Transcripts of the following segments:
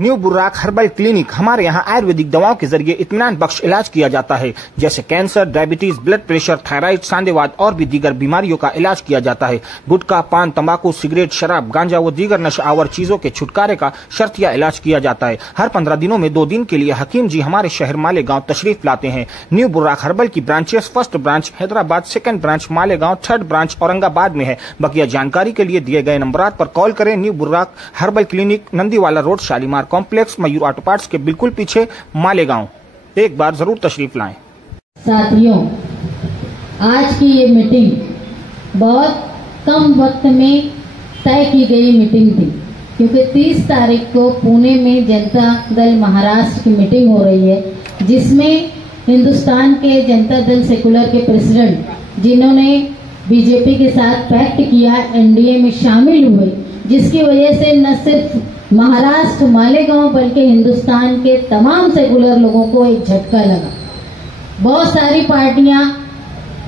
New Buraq herbal clinic. हमारे यहाँ आयुर्वेदिक दवाओं के जरिए इत्मीनान बख्श इलाज किया जाता है, जैसे cancer, diabetes, blood pressure, thyroid, सांधेवात और भी दीगर बीमारियों का इलाज किया जाता है। गुटखा, पान, तंबाकू, सिगरेट, शराब, गांजा व दीगर नशा आवर चीजों के छुटकारे का शर्तिया इलाज किया जाता है। हर 15 दिनों में 2 दिन के लिए हकीम जी हमारे शहर मालेगांव तशरीफ लाते हैं। न्यू बुर्राक हर्बल की branches first branch Hyderabad, second branch Malegaon, third branch Aurangabad में है। बकिया जानकारी के लिए दिए गए नंबरात पर कॉल करें। New Buraq herbal clinic, Nandiwala road, Shalimar complex, Mayur auto parts के बिल्कुल पीछे, मालेगांव। एक बार जरूर तशरीफ लाएं। साथियों, आज की ये मीटिंग बहुत कम वक्त में तय की गई मीटिंग थी, क्योंकि 30 तारीख को पुणे में जनता दल महाराष्ट्र की मीटिंग हो रही है, जिसमें हिंदुस्तान के जनता दल सेकुलर के प्रेसिडेंट, जिन्होंने बीजेपी के साथ पैक्ट किया, एनडीए में शामिल हुए, जिसकी वजह से न सिर्फ महाराष्ट्र मालेगांव बल्कि हिंदुस्तान के तमाम सेकुलर लोगों को एक झटका लगा। बहुत सारी पार्टियां,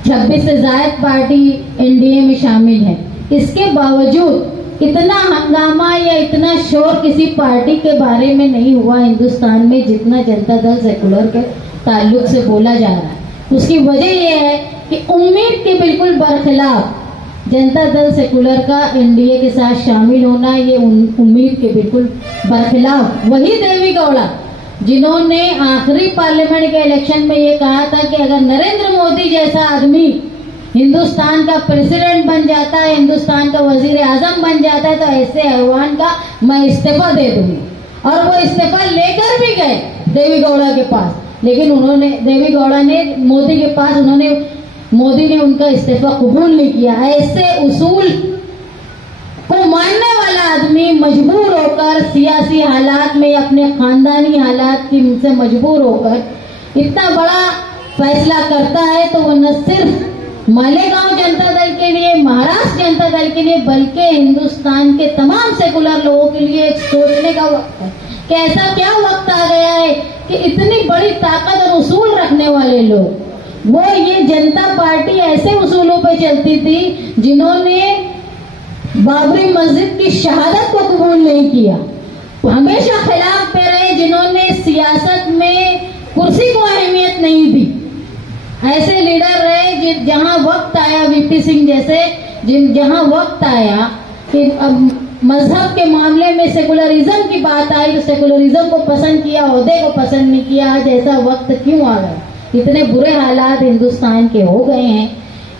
26 से ज्यादा पार्टी एनडीए में शामिल है। इसके बावजूद इतना हंगामा या इतना शोर किसी पार्टी के बारे में नहीं हुआ हिंदुस्तान में, जितना जनता दल सेकुलर के ताल्लुक से बोला जा रहा है। उसकी वजह यह है कि उम्मीद के बिल्कुल बरखिलाफ जनता दल सेकुलर का एनडीए के साथ शामिल होना, ये उम्मीद के बिल्कुल बरखिलाफ वही देवी गौड़ा, जिन्होंने आखिरी पार्लियामेंट के इलेक्शन में ये कहा था कि अगर नरेंद्र मोदी जैसा आदमी हिंदुस्तान का प्रेसिडेंट बन जाता है, हिंदुस्तान का वजीर आजम बन जाता है, तो ऐसे ऐवान का मैं इस्तीफा दे दूंगी। और वो इस्तीफा लेकर भी गए देवी गौड़ा के पास, लेकिन उन्होंने, देवी गौड़ा ने मोदी के पास, मोदी ने उनका इस्तीफा कबूल नहीं किया। ऐसे उसूल को मानने वाला आदमी मजबूर होकर सियासी हालात में, अपने खानदानी हालात की से मजबूर होकर इतना बड़ा फैसला करता है, तो वो न सिर्फ मालेगांव जनता दल के लिए, महाराष्ट्र जनता दल के लिए, बल्कि हिंदुस्तान के तमाम सेकुलर लोगों के लिए एक सोचने का वक्त है कि ऐसा क्या वक्त आ गया है कि इतनी बड़ी ताकत और उसूल रखने वाले लोग, वो ये जनता पार्टी ऐसे उसूलों पे चलती थी जिन्होंने बाबरी मस्जिद की शहादत को कबूल नहीं किया, हमेशा खिलाफ पे रहे, जिन्होंने सियासत में कुर्सी को अहमियत नहीं दी। ऐसे लीडर रहे जहां वक्त आया, वीपी सिंह जैसे, जहां वक्त आया कि अब मजहब के मामले में सेकुलरिज्म की बात आई, तो सेकुलरिज्म को पसंद किया, ओहदे को पसंद नहीं किया। आज ऐसा वक्त क्यों आ गया? इतने बुरे हालात हिंदुस्तान के हो गए हैं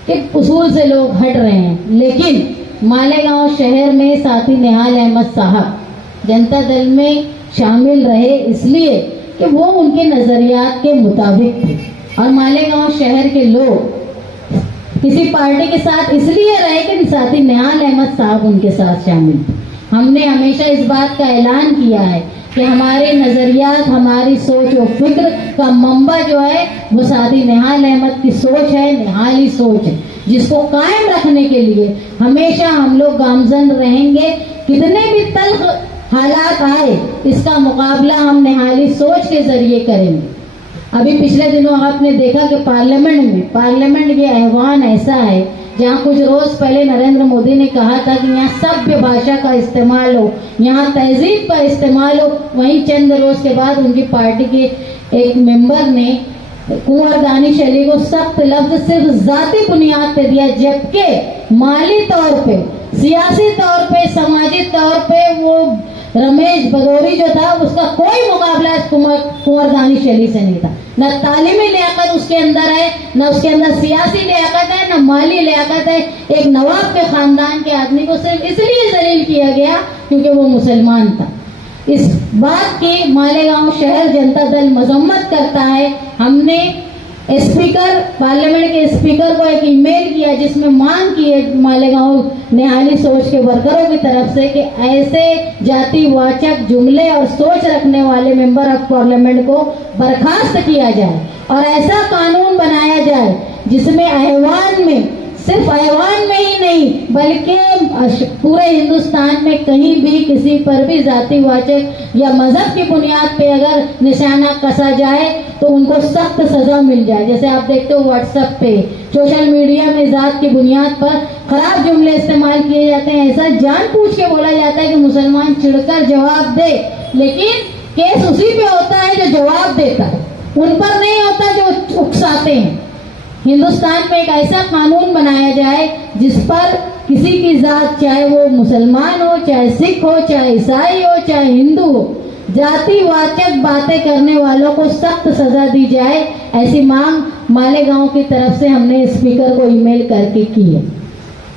कि उसूल से लोग हट रहे हैं। लेकिन मालेगांव शहर में साथी निहाल अहमद साहब जनता दल में शामिल रहे, इसलिए कि वो उनके नजरियात के मुताबिक थे, और मालेगांव शहर के लोग किसी पार्टी के साथ इसलिए रहे कि साथी निहाल अहमद साहब उनके साथ शामिल थे। हमने हमेशा इस बात का ऐलान किया है कि हमारे नजरियात, हमारी सोच और फिक्र का मंबा जो है वो साथी निहाल अहमद की सोच है, निहाली सोच है, जिसको कायम रखने के लिए हमेशा हम लोग गामजन रहेंगे। कितने भी तल्ख हालात आए, इसका मुकाबला हम निहाली सोच के जरिए करेंगे। अभी पिछले दिनों आपने देखा कि पार्लियामेंट ये ऐवान ऐसा है जहाँ कुछ रोज पहले नरेंद्र मोदी ने कहा था कि यहाँ सभ्य भाषा का इस्तेमाल हो, यहाँ तहजीब का इस्तेमाल हो, वहीं चंद रोज के बाद उनकी पार्टी के एक मेंबर ने कुंवर दानिश अली को सख्त लफ्ज सिर्फ जाती बुनियाद पे दिया, जबकि माली तौर पे, सियासी तौर पे, समाजी तौर पे वो रमेश भदौरी जो था, उसका कोई मुकाबला कुंवर दानिश अली से नहीं था। न तालीमी लियाकत उसके अंदर है, न उसके अंदर सियासी लियाकत है, न माली लियाकत है। एक नवाब के खानदान के आदमी को सिर्फ इसलिए जलील किया गया क्योंकि वो मुसलमान था। इस बात की मालेगांव शहर जनता दल मजम्मत करता है। हमने स्पीकर, पार्लियामेंट के स्पीकर को एक ईमेल किया जिसमें मांग की है मालेगांव निहाली सोच के वर्करों की तरफ से कि ऐसे जातिवाचक जुमले और सोच रखने वाले मेंबर ऑफ पार्लियामेंट को बर्खास्त किया जाए और ऐसा कानून बनाया जाए जिसमें ऐवान में, सिर्फ ऐवान में ही नहीं बल्कि पूरे हिंदुस्तान में कहीं भी किसी पर भी जातिवाचक या मजहब की बुनियाद पे अगर निशाना कसा जाए तो उनको सख्त सजा मिल जाए। जैसे आप देखते हो व्हाट्सएप पे, सोशल मीडिया में जात की बुनियाद पर खराब जुमले इस्तेमाल किए जाते हैं। ऐसा जानबूझ के बोला जाता है कि मुसलमान चिढ़कर जवाब दे लेकिन केस उसी पे होता है जो जवाब देता है, उन पर नहीं होता जो उकसाते हैं। हिंदुस्तान में एक ऐसा कानून बनाया जाए जिस पर किसी की जात, चाहे वो मुसलमान हो, चाहे सिख हो, चाहे ईसाई हो, चाहे हिंदू हो, जातिवाचक बातें करने वालों को सख्त सजा दी जाए, ऐसी मांग मालेगांव की तरफ से हमने स्पीकर को ईमेल करके की है।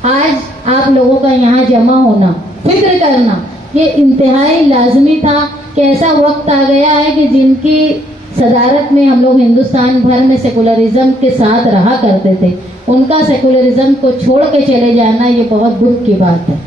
आज आप लोगों का यहाँ जमा होना, फिक्र करना, ये इंतहाई लाजमी था कि ऐसा वक्त आ गया है कि जिनकी सदारत में हम लोग हिंदुस्तान भर में सेकुलरिज्म के साथ रहा करते थे, उनका सेकुलरिज्म को छोड़ के चले जाना ये बहुत दुख की बात है।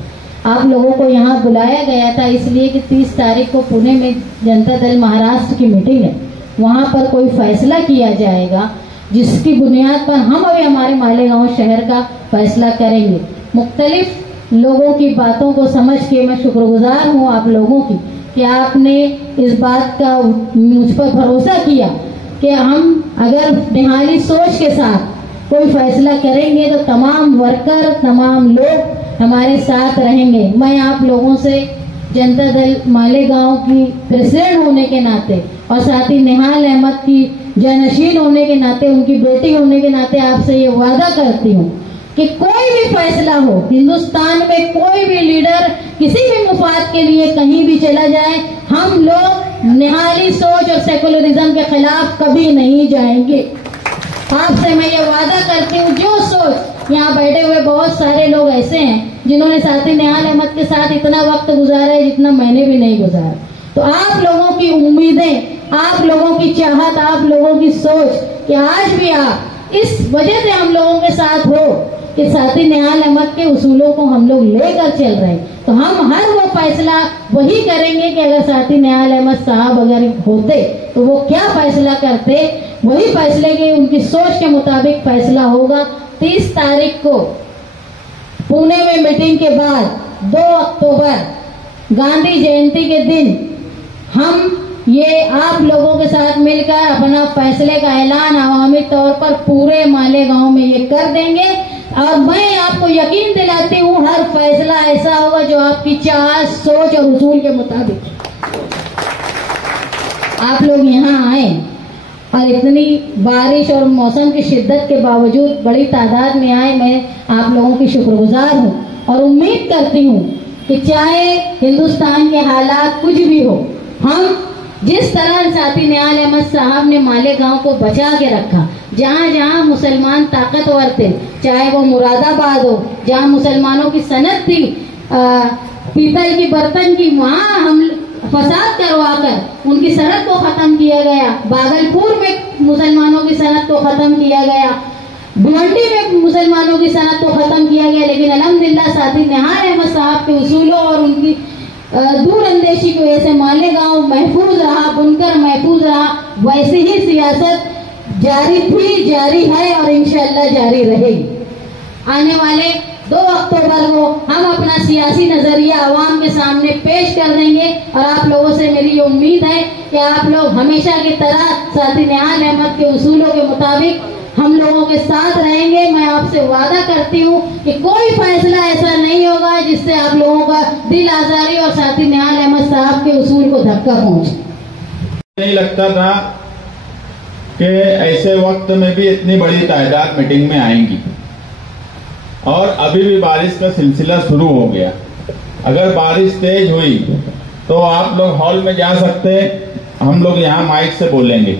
आप लोगों को यहाँ बुलाया गया था इसलिए कि 30 तारीख को पुणे में जनता दल महाराष्ट्र की मीटिंग है, वहाँ पर कोई फैसला किया जाएगा जिसकी बुनियाद पर हम अभी हमारे मालेगांव शहर का फैसला करेंगे। मुख्तलिफ लोगों की बातों को समझ के मैं शुक्रगुजार हूँ आप लोगों की कि आपने इस बात का मुझ पर भरोसा किया कि हम अगर निहाली सोच के साथ कोई फैसला करेंगे तो तमाम वर्कर, तमाम लोग हमारे साथ रहेंगे। मैं आप लोगों से जनता दल मालेगांव की प्रेसिडेंट होने के नाते और साथ ही निहाल अहमद की जानशीन होने के नाते, उनकी बेटी होने के नाते आपसे ये वादा करती हूँ कि कोई भी फैसला हो, हिंदुस्तान में कोई भी लीडर किसी भी मुफाद के लिए कहीं भी चला जाए, हम लोग निहाली सोच और सेकुलरिज्म के खिलाफ कभी नहीं जाएंगे। आपसे मैं ये वादा करती हूँ, जो सोच यहाँ बैठे हुए बहुत सारे लोग ऐसे हैं जिन्होंने साथी निहाल अहमद के साथ इतना वक्त गुजारा है जितना मैंने भी नहीं गुजारा, तो आप लोगों की उम्मीदें, आप लोगों की चाहत, आप लोगों की सोच कि आज भी आप इस वजह से हम लोगों के साथ हो कि साथी निहाल अहमद के उसूलों को हम लोग लेकर चल रहे हैं, तो हम हर वो फैसला वही करेंगे कि अगर साथी निहाल अहमद साहब अगर होते तो वो क्या फैसला करते, वही फैसले के उनकी सोच के मुताबिक फैसला होगा। 30 तारीख को पुणे में मीटिंग के बाद 2 अक्टूबर गांधी जयंती के दिन हम ये आप लोगों के साथ मिलकर अपना फैसले का ऐलान अवामी तौर पर पूरे मालेगांव में ये कर देंगे। और मैं आपको यकीन दिलाती हूँ हर फैसला ऐसा होगा जो आपकी चाह, सोच और उसूल के मुताबिक। आप लोग यहाँ आए और इतनी बारिश और मौसम की शिद्दत के बावजूद बड़ी तादाद में आए, मैं आप लोगों की शुक्रगुजार हूँ और उम्मीद करती हूँ कि चाहे हिंदुस्तान के हालात कुछ भी हो, हम जिस तरह साथी निहाल अहमद साहब ने मालेगांव को बचा के रखा, जहाँ जहाँ मुसलमान ताकतवर थे, चाहे वो मुरादाबाद हो जहाँ मुसलमानों की सनत थी पीतल की बर्तन की, वहाँ हम फसाद करवाकर उनकी सनत को खत्म किया गया। भागलपुर में मुसलमानों की सनत को खत्म किया गया, भिवंडी में मुसलमानों की सनत को खत्म किया गया, लेकिन अल्हम्दुलिल्लाह साथी निहाल अहमद साहब के उसूलों और उनकी दूरअंदेशी की वजह से मालेगांव महफूज रहा, बुनकर महफूज रहा। वैसे ही सियासत जारी थी, जारी है और इंशाअल्लाह जारी रहेगी। आने वाले 2 अक्टूबर को हम अपना सियासी नजरिया आवाम के सामने पेश कर देंगे और आप लोगों से मेरी ये उम्मीद है कि आप लोग हमेशा की तरह साथी निहाल अहमद के उसूलों के मुताबिक हम लोगों के साथ रहेंगे। मैं आपसे वादा करती हूँ कि कोई फैसला ऐसा नहीं होगा जिससे आप लोगों का दिल आजारी और साथी निहाल अहमद साहब के उसूल को धक्का पहुंचे। नहीं लगता था कि ऐसे वक्त में भी इतनी बड़ी तादाद मीटिंग में आएंगी और अभी भी बारिश का सिलसिला शुरू हो गया। अगर बारिश तेज हुई तो आप लोग हॉल में जा सकते, हम लोग यहाँ माइक से बोलेंगे।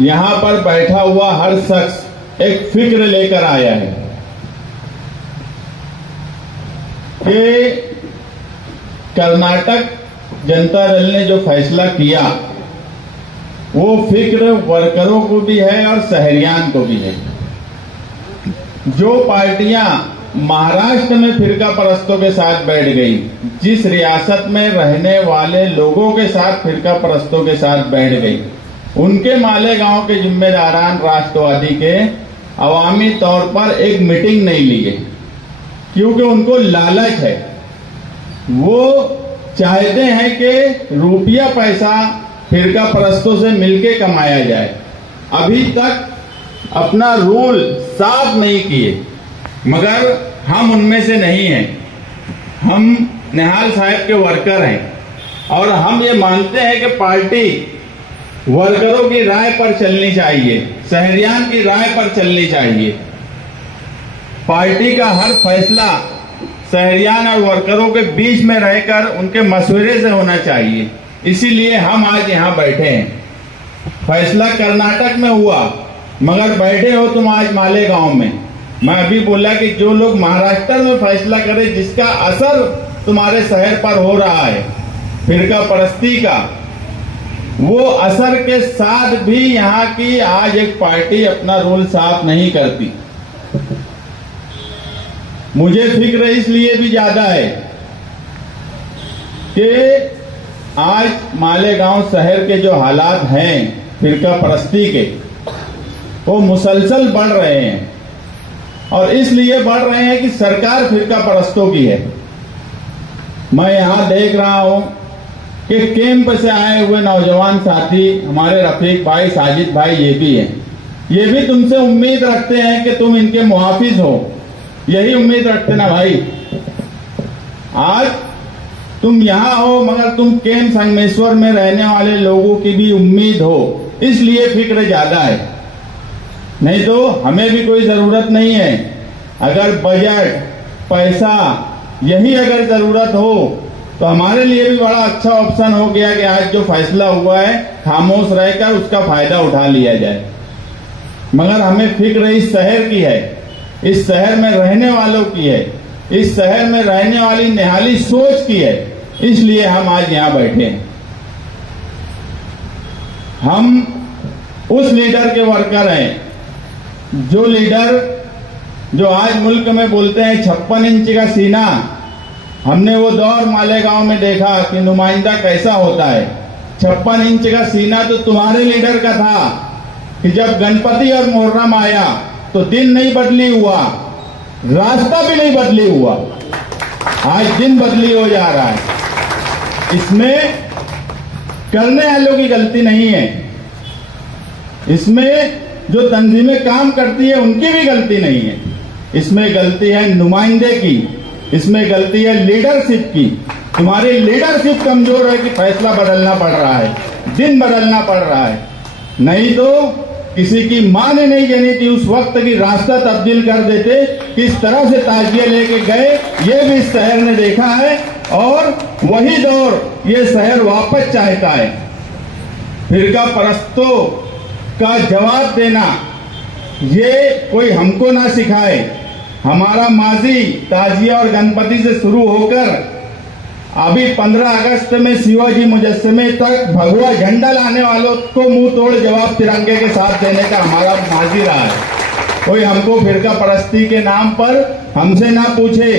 यहाँ पर बैठा हुआ हर शख्स एक फिक्र लेकर आया है कि कर्नाटक जनता दल ने जो फैसला किया वो फिक्र वर्करों को भी है और शहरियान को भी है। जो पार्टियां महाराष्ट्र में फिरका परस्तों के साथ बैठ गई, जिस रियासत में रहने वाले लोगों के साथ फिरका परस्तों के साथ बैठ गई, उनके मालेगांव के जिम्मेदारान राष्ट्रवादी के अवामी तौर पर एक मीटिंग नहीं ली गई, क्योंकि उनको लालच है। वो चाहते हैं कि रुपया पैसा फिरका परस्तों से मिलके कमाया जाए। अभी तक अपना रूल साफ नहीं किए, मगर हम उनमें से नहीं हैं। हम निहाल साहब के वर्कर हैं और हम ये मानते हैं कि पार्टी वर्करों की राय पर चलनी चाहिए, शहरियान की राय पर चलनी चाहिए। पार्टी का हर फैसला शहरियान और वर्करों के बीच में रहकर उनके मशवरे से होना चाहिए। इसीलिए हम आज यहाँ बैठे हैं। फैसला कर्नाटक में हुआ, मगर बैठे हो तुम आज मालेगांव में। मैं अभी बोला कि जो लोग महाराष्ट्र में फैसला करें, जिसका असर तुम्हारे शहर पर हो रहा है फिरका परस्ती का, वो असर के साथ भी यहाँ की आज एक पार्टी अपना रोल साफ नहीं करती। मुझे फिक्र इसलिए भी ज्यादा है कि आज मालेगांव शहर के जो हालात हैं फिरका परस्ती के, वो मुसलसल बढ़ रहे हैं और इसलिए बढ़ रहे हैं कि सरकार फिरका परस्तों की है। मैं यहां देख रहा हूं कि कैंप से आए हुए नौजवान साथी हमारे रफीक भाई, साजिद भाई, ये भी हैं। ये भी तुमसे उम्मीद रखते हैं कि तुम इनके मुहाफिज हो। यही उम्मीद रखते ना भाई। आज तुम यहां हो, मगर तुम कैंप संगमेश्वर में रहने वाले लोगों की भी उम्मीद हो, इसलिए फिक्र ज्यादा है। नहीं तो हमें भी कोई जरूरत नहीं है। अगर बजट, पैसा, यही अगर जरूरत हो तो हमारे लिए भी बड़ा अच्छा ऑप्शन हो गया कि आज जो फैसला हुआ है खामोश रहकर उसका फायदा उठा लिया जाए। मगर हमें फिक्र इस शहर की है, इस शहर में रहने वालों की है, इस शहर में रहने वाली निहाली सोच की है। इसलिए हम आज यहां बैठे हैं। हम उस लीडर के वर्कर हैं, जो लीडर जो आज मुल्क में बोलते हैं 56 इंच का सीना। हमने वो दौर मालेगांव में देखा कि नुमाइंदा कैसा होता है। 56 इंच का सीना तो तुम्हारे लीडर का था कि जब गणपति और मुहर्रम आया तो दिन नहीं बदली हुआ, रास्ता भी नहीं बदली हुआ, आज दिन बदली हो जा रहा है। इसमें करने वालों की गलती नहीं है, इसमें जो तंजीमें काम करती है उनकी भी गलती नहीं है। इसमें गलती है नुमाइंदे की, इसमें गलती है लीडरशिप की। तुम्हारी लीडरशिप कमजोर है कि फैसला बदलना पड़ रहा है, दिन बदलना पड़ रहा है। नहीं तो किसी की मां ने नहीं जानी थी उस वक्त की रास्ता तब्दील कर देते। किस तरह से ताजिए लेके गए ये भी इस शहर ने देखा है और वही दौर ये शहर वापस चाहता है। फिरका परस्तों का जवाब देना ये कोई हमको ना सिखाए। हमारा माजी ताजिया और गणपति से शुरू होकर अभी 15 अगस्त में शिवाजी मुजस्समे तक भगवा झंडा लाने वालों को मुंह तोड़ जवाब तिरंगे के साथ देने का हमारा माजी रहा है। कोई हमको फिरका परस्ती के नाम पर हमसे ना पूछे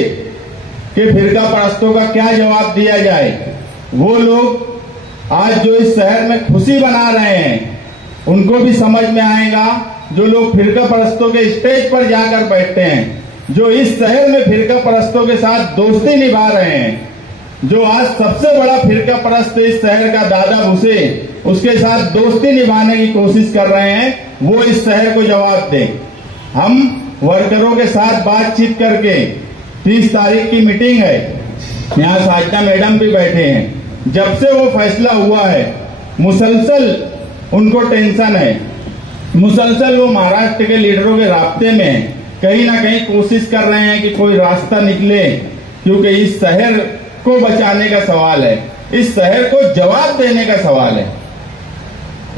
कि फिरका परस्तों का क्या जवाब दिया जाए। वो लोग आज जो इस शहर में खुशी बना रहे हैं उनको भी समझ में आएगा। जो लोग फिरका परस्तों के स्टेज पर जाकर बैठते हैं, जो इस शहर में फिरका परस्तों के साथ दोस्ती निभा रहे हैं, जो आज सबसे बड़ा फिरका परस्त इस शहर का दादा भूसे उसके साथ दोस्ती निभाने की कोशिश कर रहे हैं, वो इस शहर को जवाब दें। हम वर्करों के साथ बातचीत करके 30 तारीख की मीटिंग है, यहाँ साजना मैडम भी बैठे हैं। जब से वो फैसला हुआ है मुसलसल उनको टेंशन है, मुसलसल वो महाराष्ट्र के लीडरों के रास्ते में कहीं ना कहीं कोशिश कर रहे हैं कि कोई रास्ता निकले, क्योंकि इस शहर को बचाने का सवाल है, इस शहर को जवाब देने का सवाल है।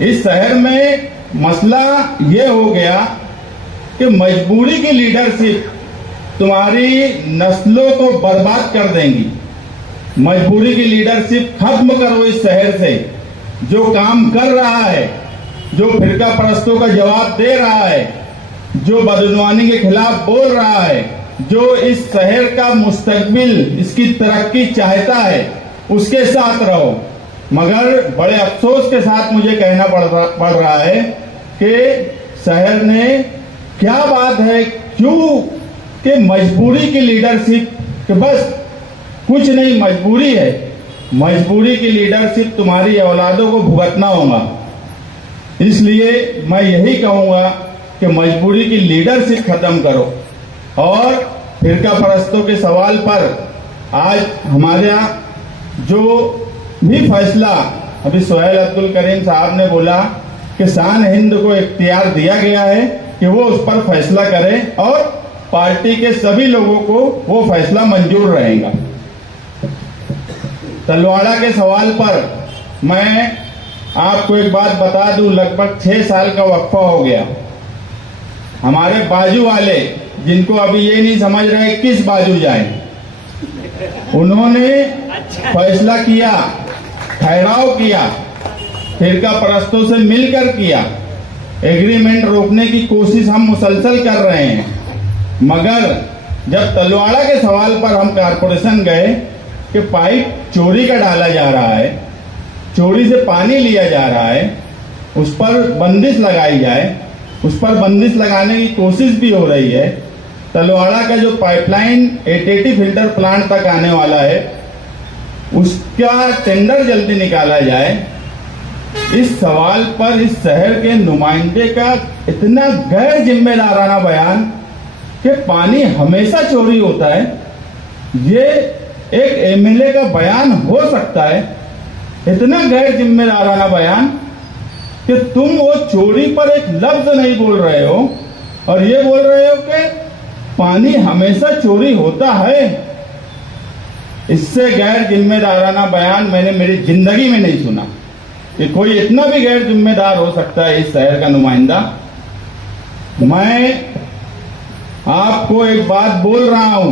इस शहर में मसला ये हो गया कि मजबूरी की लीडरशिप तुम्हारी नस्लों को बर्बाद कर देंगी। मजबूरी की लीडरशिप खत्म करो इस शहर से। जो काम कर रहा है, जो फिरका परस्तों का जवाब दे रहा है, जो बदनवानी के खिलाफ बोल रहा है, जो इस शहर का मुस्तकबिल, इसकी तरक्की चाहता है, उसके साथ रहो। मगर बड़े अफसोस के साथ मुझे कहना पड़ रहा है कि शहर ने क्या बात है, क्यों कि मजबूरी की लीडरशिप कि बस कुछ नहीं, मजबूरी है। मजबूरी की लीडरशिप तुम्हारी औलादों को भुगतना होगा। इसलिए मैं यही कहूंगा कि मजबूरी की लीडरशिप खत्म करो और फिरका परस्तों के सवाल पर आज हमारे यहाँ जो भी फैसला अभी सोहेल अब्दुल करीम साहब ने बोला कि शान हिंद को इख्तियार दिया गया है कि वो उस पर फैसला करे और पार्टी के सभी लोगों को वो फैसला मंजूर रहेगा। तलवाड़ा के सवाल पर मैं आपको एक बात बता दूं, लगभग 6 साल का वक्फा हो गया। हमारे बाजू वाले जिनको अभी ये नहीं समझ रहे किस बाजू जाए, उन्होंने फैसला किया, ठहराव किया, फिरका परस्तों से मिलकर किया, एग्रीमेंट रोकने की कोशिश हम मुसलसल कर रहे हैं। मगर जब तलवाड़ा के सवाल पर हम कारपोरेशन गए कि पाइप चोरी का डाला जा रहा है, चोरी से पानी लिया जा रहा है, उस पर बंदिश लगाई जाए, उस पर बंदिश लगाने की कोशिश भी हो रही है। तलवाड़ा का जो पाइपलाइन 880 फिल्टर प्लांट तक आने वाला है, उसका टेंडर जल्दी निकाला जाए। इस सवाल पर इस शहर के नुमाइंदे का इतना गैर जिम्मेदाराना बयान कि पानी हमेशा चोरी होता है, ये एक एमएलए का बयान हो सकता है? इतना गैर जिम्मेदाराना बयान कि तुम वो चोरी पर एक लफ्ज नहीं बोल रहे हो और ये बोल रहे हो कि पानी हमेशा चोरी होता है। इससे गैर जिम्मेदाराना बयान मैंने मेरी जिंदगी में नहीं सुना कि कोई इतना भी गैर जिम्मेदार हो सकता है इस शहर का नुमाइंदा। मैं आपको एक बात बोल रहा हूं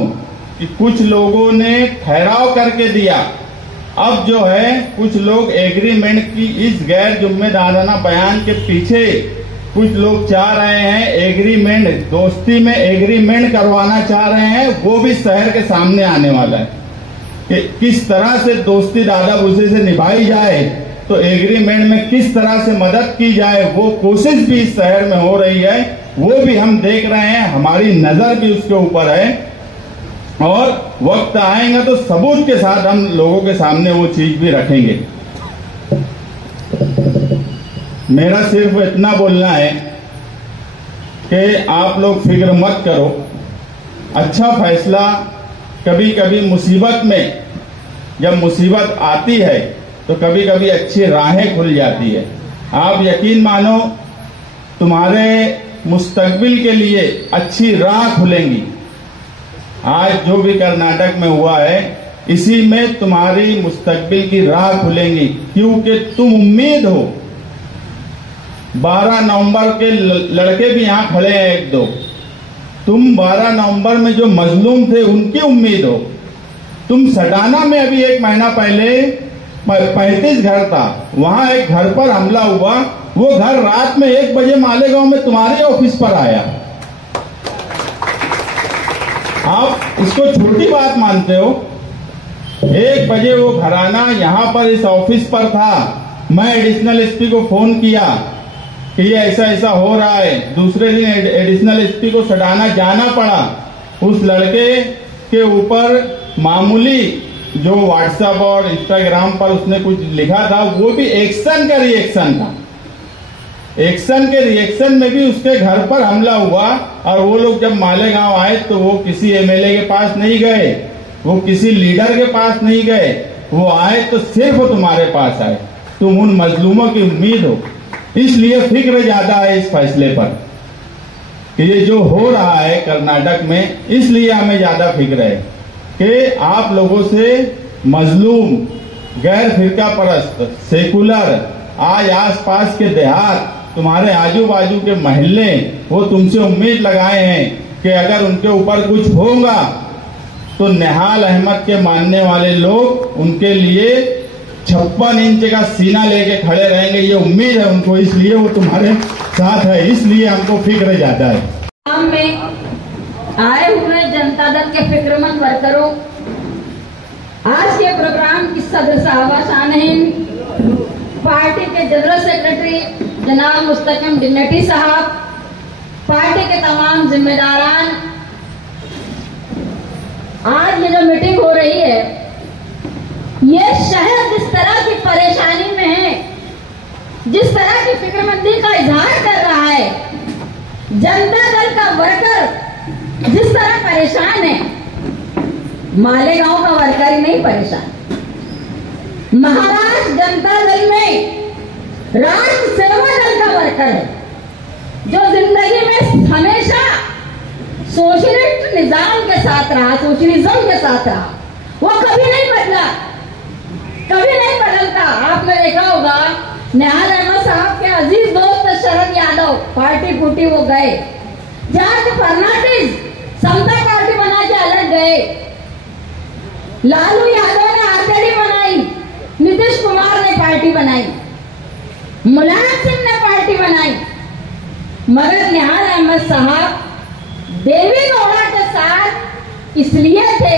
कि कुछ लोगों ने ठहराव करके दिया, अब जो है कुछ लोग एग्रीमेंट की इस गैर जिम्मेदाराना बयान के पीछे कुछ लोग चाह रहे हैं एग्रीमेंट, दोस्ती में एग्रीमेंट करवाना चाह रहे हैं। वो भी शहर के सामने आने वाला है कि किस तरह से दोस्ती दादा भूसे से निभाई जाए, तो एग्रीमेंट में किस तरह से मदद की जाए, वो कोशिश भी इस शहर में हो रही है। वो भी हम देख रहे हैं, हमारी नजर भी उसके ऊपर है और वक्त आएगा तो सबूत के साथ हम लोगों के सामने वो चीज भी रखेंगे। मेरा सिर्फ इतना बोलना है कि आप लोग फिक्र मत करो, अच्छा फैसला कभी कभी मुसीबत में, जब मुसीबत आती है तो कभी कभी अच्छी राहें खुल जाती है। आप यकीन मानो तुम्हारे मुस्तकबिल के लिए अच्छी राह खुलेंगी। आज जो भी कर्नाटक में हुआ है, इसी में तुम्हारी मुस्तकबिल की राह खुलेंगी, क्योंकि तुम उम्मीद हो। 12 नवंबर के लड़के भी यहां खड़े हैं एक दो, तुम 12 नवंबर में जो मजलूम थे उनकी उम्मीद हो। तुम सडाना में अभी 1 महीना पहले 35 घर था, वहां एक घर पर हमला हुआ, वो घर रात में 1 बजे मालेगांव में तुम्हारे ऑफिस पर आया। आप इसको छोटी बात मानते हो? 1 बजे वो घराना यहां पर इस ऑफिस पर था। मैं एडिशनल एसपी को फोन किया कि ये ऐसा ऐसा हो रहा है। दूसरे दिन एडिशनल एसपी को सडाना जाना पड़ा। उस लड़के के ऊपर मामूली जो व्हाट्सएप और इंस्टाग्राम पर उसने कुछ लिखा था, वो भी एक्शन का रिएक्शन था। एक्शन के रिएक्शन में भी उसके घर पर हमला हुआ और वो लोग जब मालेगांव आए तो वो किसी एमएलए के पास नहीं गए, वो किसी लीडर के पास नहीं गए, वो आए तो सिर्फ तुम्हारे पास आए। तुम उन मजलूमों की उम्मीद हो, इसलिए फिक्र ज्यादा है इस फैसले पर कि ये जो हो रहा है कर्नाटक में, इसलिए हमें ज्यादा फिक्र है कि आप लोगों से मजलूम, गैर फिरका परस्त, सेकुलर, आज आसपास के देहात, तुम्हारे आजू बाजू के महल्ले, वो तुमसे उम्मीद लगाए हैं कि अगर उनके ऊपर कुछ होगा तो निहाल अहमद के मानने वाले लोग उनके लिए 56 इंच का सीना लेके खड़े रहेंगे। ये उम्मीद है उनको, इसलिए वो तुम्हारे साथ है, इसलिए हमको फिक्र ज्यादा है। काम में आए हुए जनता दल के फिक्रमंद वर्करों, आज के प्रोग्राम की सदर साहबा शान-ए-हिंद, पार्टी के जनरल सेक्रेटरी जनाब मुस्तकिम डिन्नटी साहब, पार्टी के तमाम जिम्मेदारान, आज ये जो मीटिंग हो रही है, ये शहर जिस तरह की परेशानी में है, जिस तरह की फिक्रमंदी का इजहार कर रहा है, जनता दल का वर्कर जिस तरह परेशान है, मालेगांव का वर्कर ही नहीं परेशान, महाराष्ट्र जनता दल में राष्ट्र सेवा दल का वर्कर है जो जिंदगी में हमेशा सोशलिस्ट निजाम के साथ रहा, सोशलिज्म के साथ रहा, वो कभी नहीं बदला, कभी नहीं बदलता। आपने देखा होगा निहाल अहमद साहब के अजीज दोस्त शरद यादव पार्टी फूटी वो गए, जॉर्ज फर्नांडिस समता पार्टी बना के अलग गए, लालू यादव ने आरजेडी बनाई, नीतीश कुमार ने पार्टी बनाई, मुलायम सिंह ने पार्टी बनाई, मगर निहाल अहमद साहब देवी गौड़ा के साथ इसलिए थे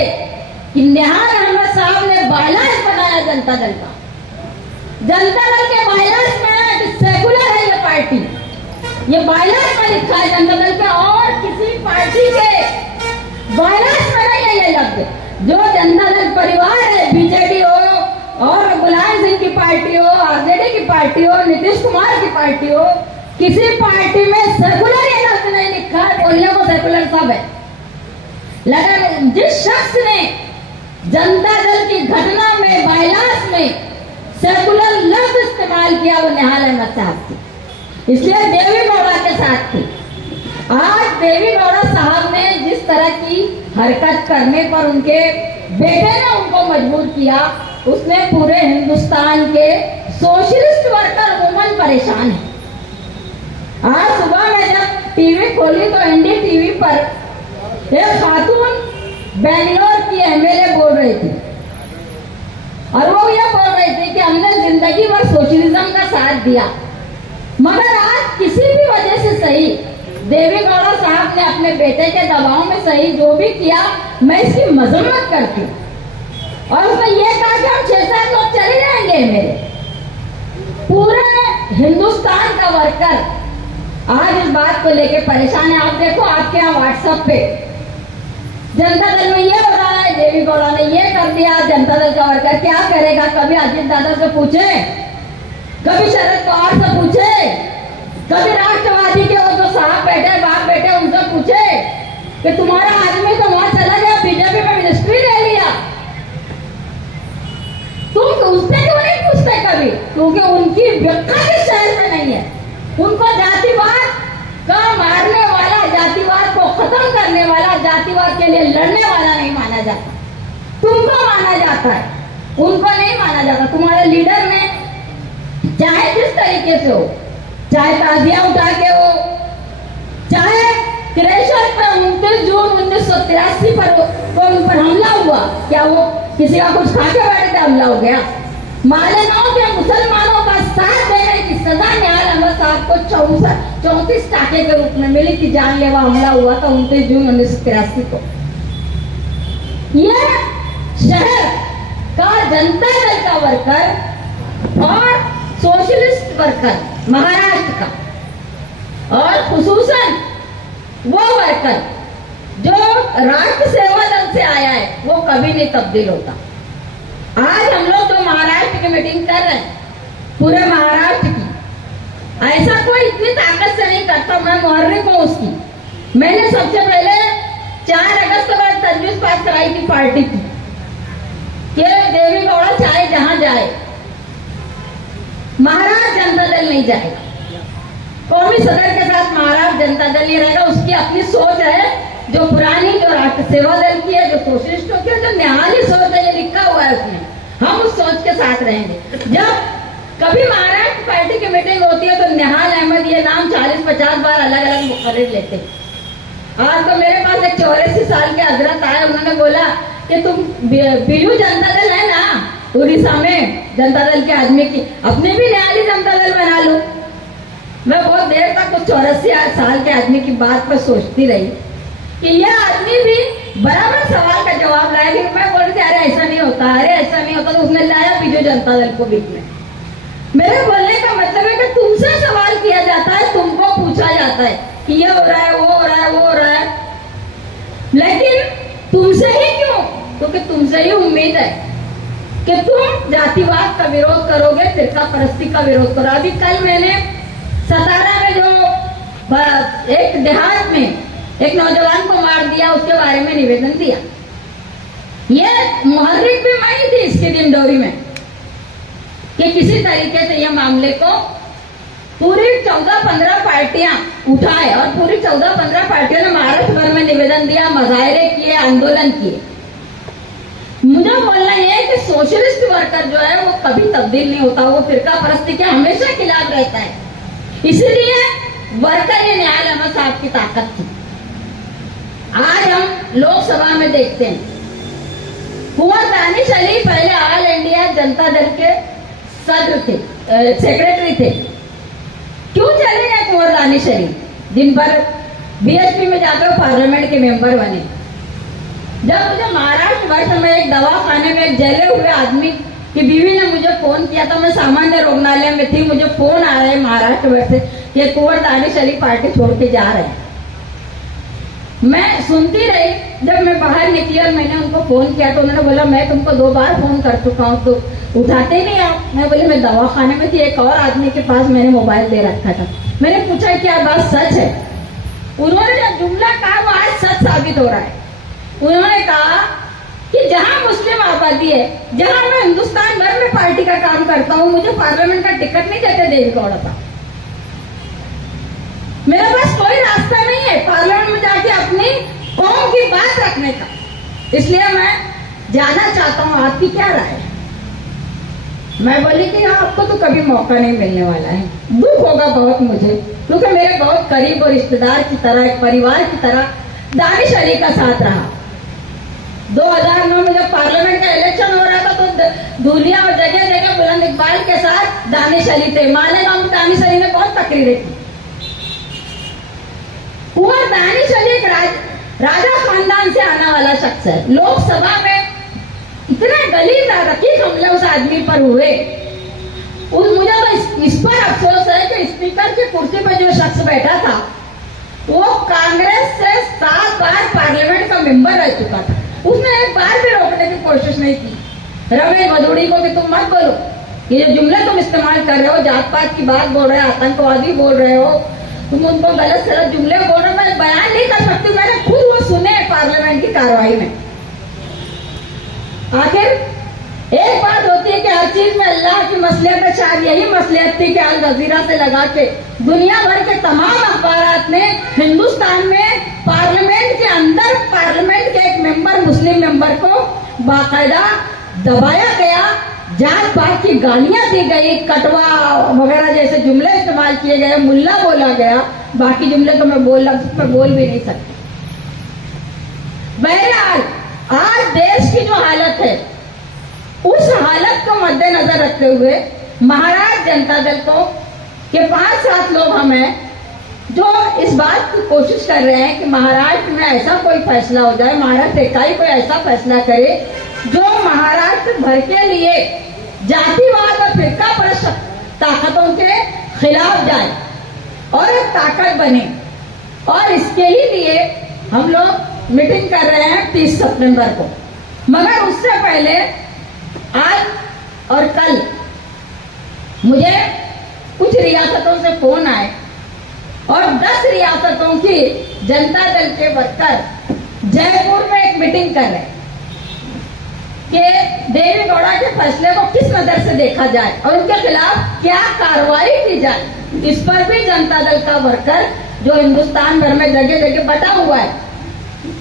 कि निहाल अहमद साहब ने बायलांस बनाया जनता दल का। जनता दल के बायलांस में सेकुलर है ये पार्टी, ये बायलांस में लिखा है जनता दल के, और किसी पार्टी के बायलांस में नहीं है ये लफ्ज। जो जनता दल परिवार है, बीजेडी हो और मुलायम सिंह की पार्टी हो, आरजेडी की पार्टी हो, नीतीश कुमार की पार्टी हो, किसी पार्टी में सेकुलर ये लफ्ज नहीं लिखा है, बोलने को सेकुलर सब है। लेकिन जिस शख्स ने जनता दल की घटना में बायलांस में सेकुलर लफ्ज इस्तेमाल किया वो निहाल अहमद साहब थे, इसलिए देवी गौड़ा के साथ थे। आज देवी गौड़ा साहब ने जिस तरह की हरकत करने पर उनके बेटे ने उनको मजबूर किया, उसने पूरे हिंदुस्तान के सोशलिस्ट वर्कर वुमन परेशान है। आज सुबह में जब टीवी खोली तो एनडी टीवी पर एक खातून बेंगलोर की एमएलए बोल रही थी, और वो ये बोल रही थी कि हमने जिंदगी भर सोशलिज्म का साथ दिया, मगर आज किसी भी वजह से सही देवी गौड़ा साहब ने अपने बेटे के दबाव में सही जो भी किया, मैं इसकी मजम्मत करती हूँ। और उसने ये कहा कि हम 6-7 लोग चले जाएंगे। मेरे पूरे हिंदुस्तान का वर्कर आज इस बात को लेके परेशान है। आप देखो आपके यहाँ व्हाट्सएप पे जनता दल में ये हो रहा है, देवी गौड़ा ने ये कर दिया, जनता दल का वर्कर क्या करेगा? कभी अजीत दादा से पूछे, कभी शरद पवार से पूछे, कभी राष्ट्रवादी के वो जो साहब बैठे बाप बैठे उनसे पूछे कि तुम्हारा आदमी तो वहां चला गया, बीजेपी में मिनिस्ट्री ले लिया, तुम उससे क्यों नहीं पूछते कभी? क्योंकि उनकी व्यक्ति इस शहर में नहीं है। उनको जातिवाद का मारने वाला, जातिवाद को खत्म करने वाला, जातिवाद के लिए लड़ने वाला नहीं माना जाता। तुमको माना जाता है, उनको नहीं माना जाता। तुम्हारे लीडर ने चाहे जिस तरीके से हो, चाहे ताजिया उठा के हो, चाहे क्रेशर पर 29 जून 1983 पर उन पर हमला हुआ, क्या वो किसी का कुछ खा के बैठे थे हमला हो गया? मालेगांव के मुसलमानों का साथ देने की सजा निहाल अहमद साहब को 34 टाके के रूप में मिली थी। जानलेवा हमला हुआ था 29 जून 1983 को। यह शहर का जनता दल का वर्कर और सोशलिस्ट वर्कर महाराष्ट्र का, और खुसूसन वो वर्कर जो राष्ट्र सेवा दल से आया है, वो कभी नहीं तब्दील होता। आज हम लोग तो महाराष्ट्र की मीटिंग कर रहे हैं, पूरे महाराष्ट्र की। ऐसा कोई इतनी ताकत से नहीं करता। मैं मुहर्रिक हूं उसकी। मैंने सबसे पहले 4 अगस्त को तजवीज पास कराई थी पार्टी की कि देवी गौड़ा चाहे जहां जाए, महाराष्ट्र जनता दल नहीं जाएगा। कौमी सदर के साथ महाराष्ट्र जनता दल नहीं रहेगा। उसकी अपनी सोच है, जो पुरानी, जो राष्ट्र सेवा दल की है, जो सोशलिस्टों की है, जो निहाली सोच है, ये लिखा हुआ है उसमें। हम उस सोच के साथ रहेंगे। जब कभी महाराष्ट्र पार्टी की मीटिंग होती है तो निहाल अहमद ये नाम 40-50 बार अलग अलग मुकर्रिर लेते हैं। आज तो मेरे पास एक 84 साल के हजरत आए, उन्होंने बोला कि तुम बीजू जनता दल है ना उड़ीसा में, जनता दल के आदमी की, अपने भी निहाली जनता दल बना लो। मैं बहुत देर तक उस 84 साल के आदमी की बात पर सोचती रही कि यह आदमी भी बराबर सवाल का जवाब लाया। कि मैं बोल रही थी अरे ऐसा नहीं होता, अरे ऐसा नहीं होता, तो उसने लाया बीजू जनता दल को बीच में। मेरे बोलने का मतलब है कि तुमसे सवाल किया जाता है, तुमको पूछा जाता है कि ये हो रहा है, वो हो रहा है, वो हो रहा है, लेकिन तुमसे ही क्यों? क्योंकि तुमसे ही उम्मीद है कि तुम जातिवाद का विरोध करोगे, फिरका परस्ती का विरोध करो। अभी कल मैंने सतारा में जो एक देहात में एक नौजवान को मार दिया, उसके बारे में निवेदन दिया। ये मुहर्रिक भी मैं ही थी इसकी दिनडोरी में कि किसी तरीके से ये मामले को पूरी 14-15 पार्टियां उठाए और पूरी 14-15 पार्टियों ने महाराष्ट्र भर में निवेदन दिया, मुजाहरे किए, आंदोलन किए। मुझे बोलना यह है कि सोशलिस्ट वर्कर जो है वो कभी तब्दील नहीं होता, वो फिरका परस्ती के हमेशा खिलाफ रहता है। इसीलिए वर्कर ये न्यायालय अहमद साहब की ताकत थी। आज हम लोकसभा में देखते हैं कुंवर दानिश अली पहले ऑल इंडिया जनता दल के सदर थे, सेक्रेटरी थे। क्यों चले गए कुंवर दानिश अली? दिन भर बीएसपी में जाकर पार्लियामेंट के मेंबर बने। जब मुझे महाराष्ट्र वर्ष में एक दवाखाने में एक जले हुए आदमी की बीवी ने मुझे फोन किया था, मैं सामान्य रुग्णालय में थी, मुझे फोन आ रहा है महाराष्ट्र वर्ष से कि कुंवर दानिश अली पार्टी छोड़ के जा रहे हैं। मैं सुनती रही। जब मैं बाहर निकली और मैंने उनको फोन किया तो उन्होंने बोला मैं तुमको 2 बार फोन कर चुका हूँ, तो उठाते नहीं आप। मैं बोली मैं दवाखाने में थी, एक और आदमी के पास मैंने मोबाइल दे रखा था। मैंने पूछा क्या बात सच है? उन्होंने जो जुमला कहा वो आज सच साबित हो रहा है। उन्होंने कहा कि जहां मुस्लिम आबादी है, जहां मैं हिंदुस्तान भर में पार्टी का काम करता हूं, मुझे पार्लियामेंट का टिकट नहीं देते देवेगौड़ा साहब। मेरे पास कोई रास्ता नहीं है पार्लियामेंट में जाके अपनी कौम की बात रखने का। इसलिए मैं जाना चाहता हूं, आपकी क्या राय है? मैं बोली कि आपको तो कभी मौका नहीं मिलने वाला है। दुख होगा बहुत मुझे, क्योंकि मेरे बहुत करीब और रिश्तेदार की तरह, एक परिवार की तरह दानिश अली का साथ रहा। 2009 में जब पार्लियामेंट का इलेक्शन हो रहा था तो दुनिया और जगह जगह बुलंद इकबाल के साथ दानिश अली थे। मालेगांव में दानिश अली ने बहुत तकरीरें की। कुंवर दानिश अली एक राजा खानदान से आने वाला शख्स है। लोकसभा में इतने गलीज रकीक हमले उस आदमी पर हुए। मुझे तो इस पर अफसोस है कि स्पीकर की कुर्सी पर जो शख्स बैठा था वो कांग्रेस से 7 बार पार्लियामेंट का मेंबर रह चुका था। उसने एक बार भी रोकने की कोशिश नहीं की रमेश भदौड़ी को कि तुम मत बोलो, ये जो जुमले तुम इस्तेमाल कर रहे हो, जात पात की बात बोल रहे हो, आतंकवादी बोल रहे हो, तुम उनको गलत सलत जुमले बोल रहे हो। मैं बयान नहीं कर सकती, मैंने खुद वो सुने पार्लियामेंट की कार्रवाई में। आखिर एक बात होती है कि हर चीज में अल्लाह की मसलियत है। शायद यही मसलियत थी कि अल जजीरा से लगा के दुनिया भर के तमाम अखबारात ने हिंदुस्तान में पार्लियामेंट के अंदर पार्लियामेंट के एक मेंबर, मुस्लिम मेंबर को बाकायदा दबाया गया, जात पात की गालियां दी गई, कटवा वगैरह जैसे जुमले इस्तेमाल किए गए, मुल्ला बोला गया। बाकी जुमले तो मैं बोल भी नहीं सकती। बहरहाल आज देश की जो हालत है उस हालत को मद्देनजर रखते हुए महाराष्ट्र जनता दल को के 5-7 लोग हम हैं जो इस बात की कोशिश कर रहे हैं कि महाराष्ट्र में ऐसा कोई फैसला हो जाए, महाराष्ट्र इकाई कोई ऐसा फैसला करे जो महाराष्ट्र भर के लिए जातिवाद और फिरकापरस्त ताकतों के खिलाफ जाए और एक ताकत बने। और इसके ही लिए हम लोग मीटिंग कर रहे हैं 30 सितंबर को। मगर उससे पहले आज और कल मुझे कुछ रियासतों से फोन आए और 10 रियासतों की जनता दल के वर्कर जयपुर में एक मीटिंग कर रहे हैं कि देवेगौड़ा के फैसले को किस नजर से देखा जाए और उनके खिलाफ क्या कार्रवाई की जाए। इस पर भी जनता दल का वर्कर जो हिंदुस्तान भर में जगह जगह बटा हुआ है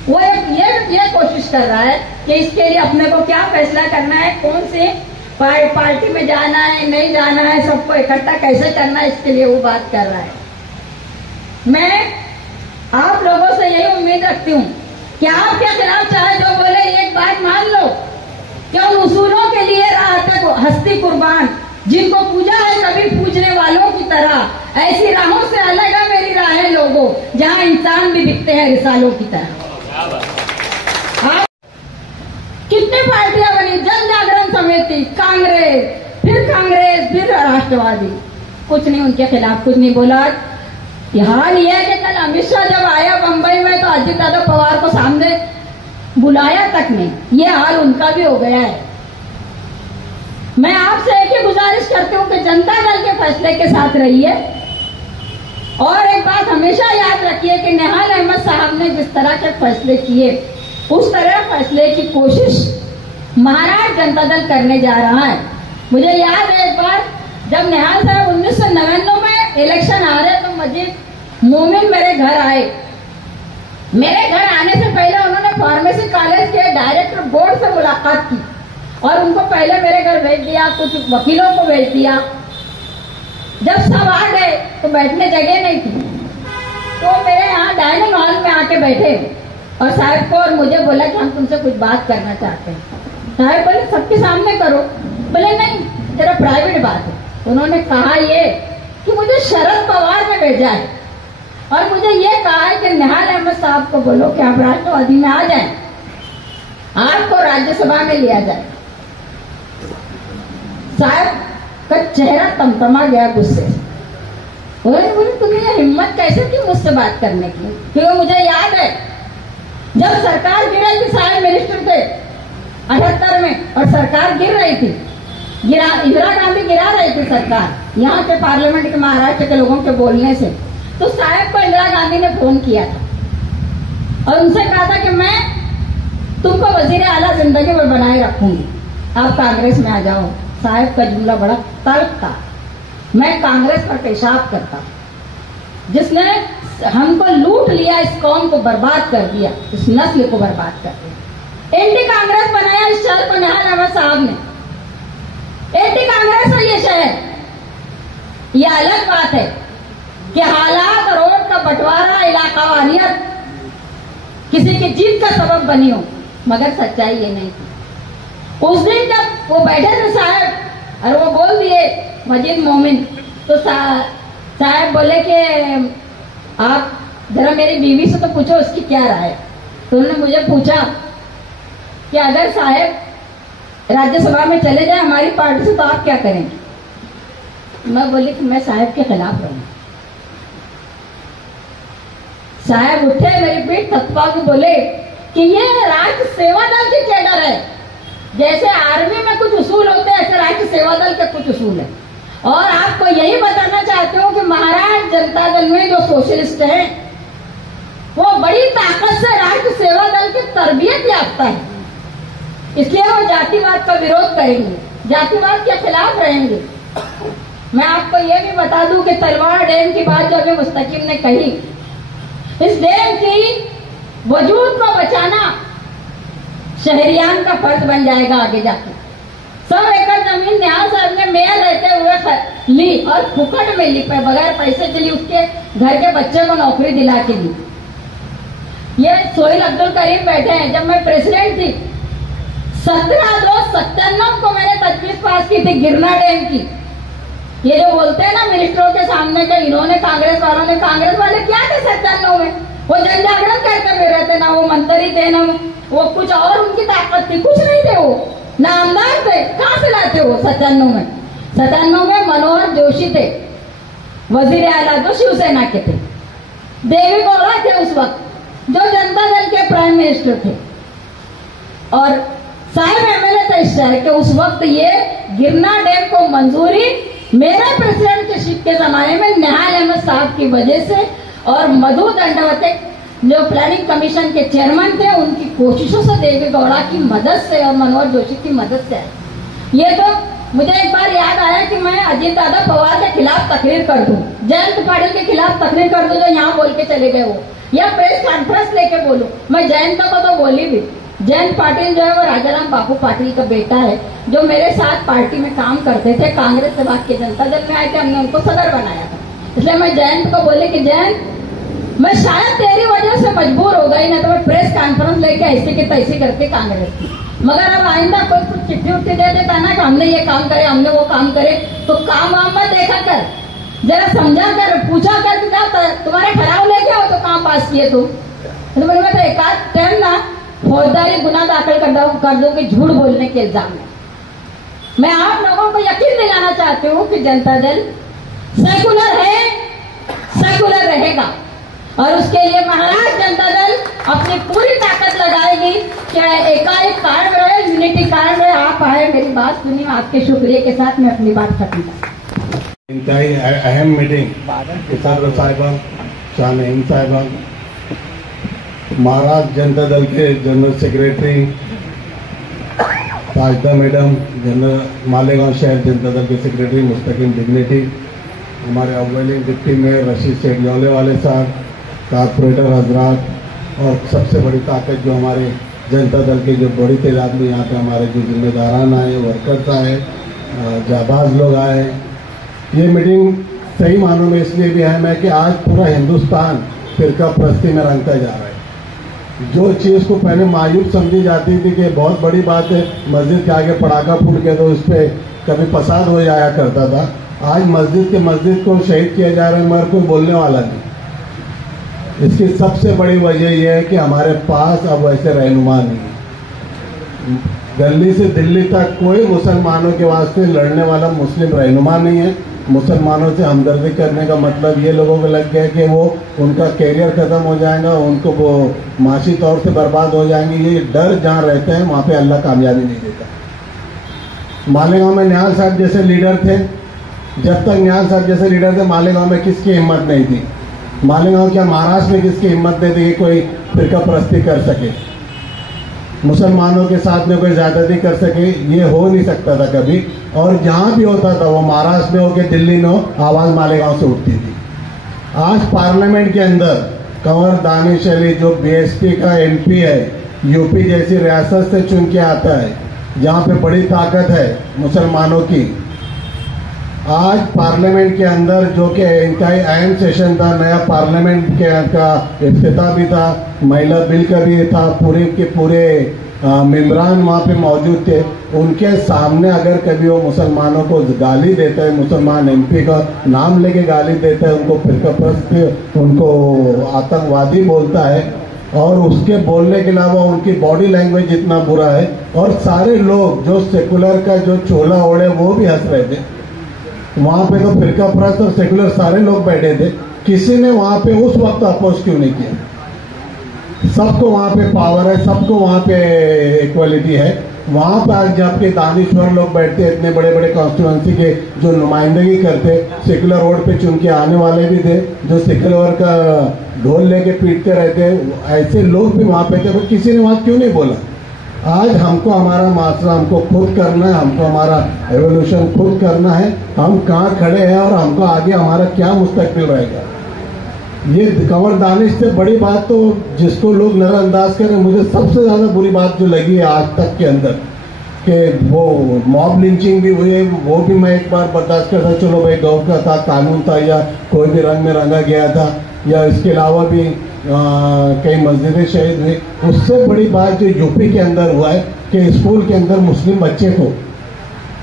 वो ये कोशिश कर रहा है कि इसके लिए अपने को क्या फैसला करना है, कौन से पार्टी में जाना है, नहीं जाना है, सबको इकट्ठा कैसे करना है, इसके लिए वो बात कर रहा है। मैं आप लोगों से यही उम्मीद रखती हूँ कि आपके खिलाफ चाहे जो बोले एक बात मान लो कि उन उसूलों के लिए हस्ती कुर्बान, जिनको पूजा है कभी पूजने वालों की तरह, ऐसी राहों से अलग है मेरी राहें लोगों, जहां इंसान भी दिखते हैं रिसालों की तरह। कितनी पार्टियां बनी, जन जागरण समिति, कांग्रेस, फिर राष्ट्रवादी, कुछ नहीं, उनके खिलाफ कुछ नहीं बोला। हाल यह है कि कल अमित शाह जब आया बंबई में तो अजित यादव पवार को सामने बुलाया तक नहीं। ये हाल उनका भी हो गया है। मैं आपसे एक ही गुजारिश करती हूँ कि जनता दल के फैसले के साथ रहिए और एक बात हमेशा याद रखिए कि निहाल अहमद साहब ने जिस तरह के फैसले किए उस तरह फैसले की कोशिश महाराष्ट्र जनता दल करने जा रहा है। मुझे याद है एक बार जब निहाल साहब 1999 में इलेक्शन आ रहे तो मजीद मोमिन मेरे घर आए। मेरे घर आने से पहले उन्होंने फार्मेसी कॉलेज के डायरेक्टर बोर्ड से मुलाकात की और उनको पहले मेरे घर भेज दिया, कुछ वकीलों को भेज दिया। जब सब आ गए तो बैठने जगह नहीं थी, तो मेरे यहाँ डाइनिंग हॉल में आके बैठे और साहब को और मुझे बोला कि हम तुमसे कुछ बात करना चाहते हैं। साहब बोले सबके सामने करो। बोले नहीं, तेरा प्राइवेट बात है। उन्होंने कहा ये कि मुझे शरद पवार ने भेजा है और मुझे ये कहा है कि निहाल अहमद साहब को बोलो कि आप राष्ट्रवादी में आ जाएं, आपको राज्यसभा में लिया जाए। साहब का चेहरा तमतमा गया गुस्से से। बोले तुम्हें ये हिम्मत कैसे की मुझसे बात करने की? क्योंकि मुझे याद है जब सरकार गिर रही थी, साहब मिनिस्टर थे 78 में और सरकार गिर रही थी, इंदिरा गांधी गिरा रही थी सरकार यहाँ के पार्लियामेंट के महाराष्ट्र के लोगों के बोलने से। तो साहब को इंदिरा गांधी ने फोन किया था और उनसे कहा था कि मैं तुमको वजीर आला जिंदगी में बनाए रखूंगी, आप कांग्रेस में आ जाओ। साहब का जुमला बड़ा तल्ख था, मैं कांग्रेस पर पेशाब करता, जिसने हमको लूट लिया, इस कौम को बर्बाद कर दिया, इस नस्ल को बर्बाद कर दिया। एंटी कांग्रेस बनाया इस शहर को निहाल अहमद साहब ने। एंटी कांग्रेस है ये शहर। ये अलग बात है कि हालात, रोड का बंटवारा, इलाका वारियत किसी की जीत का सबब बनी हो, मगर सच्चाई ये नहीं थी। उस दिन जब वो बैठे थे साहब और वो बोल दिए मजीद मोमिन, तो साहब बोले कि आप जरा मेरी बीवी से तो पूछो उसकी क्या राय है। तो उन्होंने मुझे पूछा कि अगर साहब राज्यसभा में चले जाए हमारी पार्टी से तो आप क्या करेंगे? मैं बोली कि मैं साहब के खिलाफ रहूंगा। साहब उठे, मेरी पीठ थपका के बोले कि ये राष्ट्र सेवा दल के कैडर है। जैसे आर्मी में कुछ उसूल होते हैं ऐसे राष्ट्र सेवा दल के कुछ उसूल है। और आपको यही बताना चाहते हो कि महाराष्ट्र जनता दल में जो सोशलिस्ट है वो बड़ी ताकत से राष्ट्र सेवा दल की तरबियत याफ्ता है, इसलिए वो जातिवाद का विरोध करेंगे, जातिवाद के खिलाफ रहेंगे। मैं आपको ये भी बता दूं कि तलवार डैम की बात जो अभी मुस्तकीम ने कही, इस डैम की वजूद को बचाना शहरियान का फर्ज बन जाएगा आगे जाके। 100 एकड़ जमीन निहाल साहब ने मेयर रहते हुए ली और फुकट में ली, बगैर पैसे के लिए उसके घर के बच्चे को नौकरी दिला के ली। ये सोहेल अब्दुल करीम बैठे हैं, जब मैं प्रेसिडेंट थी 17/2/97 को मैंने तजवीज पास की थी गिरना डैम की। ये जो बोलते हैं ना मिनिस्टरों के सामने कि इन्होंने कांग्रेस वाले क्या थे 97 में? वो जन जागरण करके फिर रहे थे, ना वो मंत्री थे, ना वो कुछ और उनकी ताकत थी, कुछ नहीं थे वो, ना आमदार थे। कहां से लाते वो 97 में? 97 में मनोहर जोशी थे वजीर आला, जो शिवसेना के थे। देवी गौड़ा थे उस वक्त, जो जनता दल के प्राइम मिनिस्टर थे, और साहब एमएलए थे इस शहर के उस वक्त। ये गिरना डैम को मंजूरी मेरे प्रेसिडेंटशिप के जमाने में निहाल अहमद साहब की वजह से और मधु दंडवते जो प्लानिंग कमीशन के चेयरमैन थे उनकी कोशिशों से, देवी गौड़ा की मदद से और मनोहर जोशी की मदद से। ये तो मुझे एक बार याद आया कि मैं अजीत दादा पवार के खिलाफ तकरीर कर दूं, जयंत पाटिल के खिलाफ तकरीर कर दूं जो यहाँ बोल के चले गए वो, या प्रेस कॉन्फ्रेंस लेके बोलूं। मैं जयंत को तो बोली भी। जयंत पाटिल जो है वो राजाराम बापू पाटिल का बेटा है, जो मेरे साथ पार्टी में काम करते थे, कांग्रेस से भाग के जनता दल में आए थे, हमने उनको सदर बनाया था। इसलिए मैं जयंत को बोली कि जयंत, मैं शायद तेरी वजह से मजबूर हो गई, ना तो मैं प्रेस कॉन्फ्रेंस लेके ऐसे की तैसे करके कांग्रेस की, मगर अब आइंदा कोई कुछ चिट्ठी उट्ठी दे देता ना कि हमने ये काम करे, हमने वो काम करे, तो काम वाम मत देखा कर, जरा समझा कर, पूछा कर कि क्या तुम्हारे ठहराव लेके आओ तो काम पास किए तुम। तो मैंने तो एक आध टाइम ना फौजदारी गुना दाखिल कर दो कि झूठ बोलने के इल्जाम में। मैं आप लोगों को यकीन दिलाना चाहती हूँ कि जनता दल सेकुलर है, सेकुलर रहेगा, और उसके लिए महाराष्ट्र जनता दल अपनी पूरी ताकत लगाएगी कि एकाएक कायम रहे, यूनिटी कायम रहे। आप आए, मेरी बात सुनी, आपके शुक्रिया के साथ मैं अपनी बात खत्म करती। इंतहाई अहम मीटिंग किसान साहिबान, शाह नईम साहिबान, महाराष्ट्र जनता दल के general secretary Tajda madam, general Malegaon शहर जनता दल के सेक्रेटरी मुस्तकिम डिग्निटी, हमारे अव्वलिन डिप्टी मेयर रशीद शेखजौले वाले साहब, कारपोरेटर हजरात और सबसे बड़ी ताकत जो हमारे जनता दल के जो बड़ी तादाद में यहाँ पे हमारे जो जिम्मेदारान आए, वर्कर्स आए, जाबाज लोग आए। ये मीटिंग सही मानों में इसलिए भी अहम है कि आज पूरा हिंदुस्तान फिरका परस्ती में रंगता जा रहा है। जो चीज़ को पहले मायूब समझी जाती थी कि बहुत बड़ी बात है, मस्जिद के आगे पटाखा फूट के तो उस पर कभी फसाद हो जाया करता था, आज मस्जिद को शहीद किया जा रहा है मगर कोई बोलने वाला नहीं। इसकी सबसे बड़ी वजह यह है कि हमारे पास अब वैसे रहनुमा नहीं है। दिल्ली से दिल्ली तक कोई मुसलमानों के वास्ते लड़ने वाला मुस्लिम रहनुमा नहीं है। मुसलमानों से हमदर्दी करने का मतलब ये लोगों को लग गया कि वो उनका कैरियर खत्म हो जाएगा, उनको वो माशी तौर से बर्बाद हो जाएंगे। ये डर जहाँ रहते हैं वहाँ पे अल्लाह कामयाबी नहीं देता। मालेगांव में निहाल साहब जैसे लीडर थे, जब तक निहाल साहब जैसे लीडर थे मालेगांव में किसकी हिम्मत नहीं थी। मालेगांव क्या महाराष्ट्र में किसकी हिम्मत नहीं थी कि कोई फिरका परस्ती कर सके, मुसलमानों के साथ में कोई ज्यादती कर सके। ये हो नहीं सकता था कभी, और जहां भी होता था वो महाराष्ट्र में हो के दिल्ली में हो, आवाज मालेगांव से उठती थी। आज पार्लियामेंट के अंदर कंवर दानिश अली जो बीएसपी का एमपी है, यूपी जैसी रियासत से चुन के आता है जहां पे बड़ी ताकत है मुसलमानों की, आज पार्लियामेंट के अंदर जो कि इंतहाई अहम सेशन था, नया पार्लियामेंट का इफ्तिताह भी था, महिला बिल का भी था, पूरे के पूरे मेम्बरान वहाँ पे मौजूद थे। उनके सामने अगर कभी वो मुसलमानों को गाली देता है, मुसलमान एमपी का नाम लेके गाली देता है, उनको फिरकापरस्त, उनको आतंकवादी बोलता है, और उसके बोलने के अलावा उनकी बॉडी लैंग्वेज इतना बुरा है, और सारे लोग जो सेकुलर का जो चोला ओढ़े वो भी हंस रहे थे। वहां पे तो फिरका परस्त और सेकुलर सारे लोग बैठे थे, किसी ने वहां पे उस वक्त अपोज क्यों नहीं किया। सबको वहां पे पावर है, सबको वहां पे इक्वलिटी है। वहां पर आज जबकि दानिश्वर लोग बैठते, इतने बड़े बड़े कॉन्स्टिट्यूएंसी के जो नुमाइंदगी करते, सेकुलर वोट पे चुन के आने वाले भी थे, जो सेकुलर का ढोल लेके पीटते रहते, ऐसे लोग भी वहां पे थे, पर किसी ने वहां क्यों नहीं बोला। आज हमको हमारा मासला हमको खुद करना है, हमको हमारा एवोल्यूशन खुद करना है, हम कहाँ खड़े हैं और हमको आगे हमारा क्या मुस्तकबिल रहेगा। ये कंवर दानिश से बड़ी बात तो जिसको लोग नजरअंदाज करें, मुझे सबसे ज्यादा बुरी बात जो लगी है आज तक के अंदर कि वो मॉब लिंचिंग भी हुई है, वो भी मैं एक बार बर्दाश्त करता, चलो भाई गौ का था, कानून था, या कोई भी रंग में रंगा गया था, या इसके अलावा भी कई मस्जिदें शहीद हुई। उससे बड़ी बात जो यूपी के अंदर हुआ है कि स्कूल के अंदर मुस्लिम बच्चे को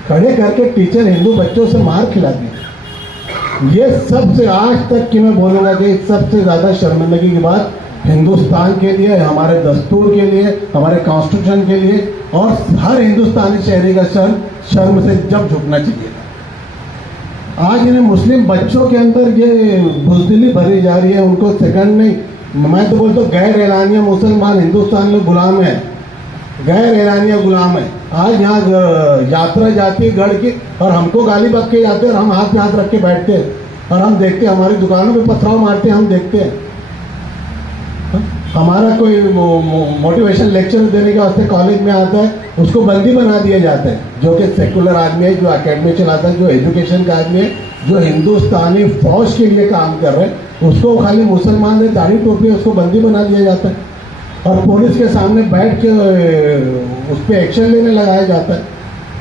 खड़े करके टीचर हिंदू बच्चों से मार खिला दी। ये सबसे आज तक की मैं बोलूंगा कि सबसे ज्यादा शर्मिंदगी की बात हिंदुस्तान के लिए, हमारे दस्तूर के लिए, हमारे कॉन्स्टिट्यूशन के लिए, और हर हिंदुस्तानी शहरी का सर शर्म से जब झुकना चाहिए। आज इन्हें मुस्लिम बच्चों के अंदर ये बुज़दिली भरी जा रही है, उनको सेकंड नहीं, मैं तो बोलता हूँ गैर एलानिया मुसलमान हिंदुस्तान में गुलाम है, गैर एलानिया गुलाम है। आज यहाँ यात्रा जाती है गढ़ की और हमको गाली बक के जाते हैं, और हम हाथ में हाथ रख के बैठते हैं, और हम देखते हैं हमारी दुकानों पे पथराव मारते हैं, हम देखते हैं। हमारा कोई मोटिवेशन लेक्चर देने के वास्ते कॉलेज में आता है, उसको बंदी बना दिया जाता है, जो कि सेकुलर आदमी है, जो अकेडमी चलाता है, जो एजुकेशन का आदमी है, जो हिंदुस्तानी फौज के लिए काम कर रहे हैं, उसको खाली मुसलमान है, दाढ़ी टोपी है, उसको बंदी बना दिया जाता है, और पुलिस के सामने बैठ के उस पर एक्शन लेने लगाया जाता है।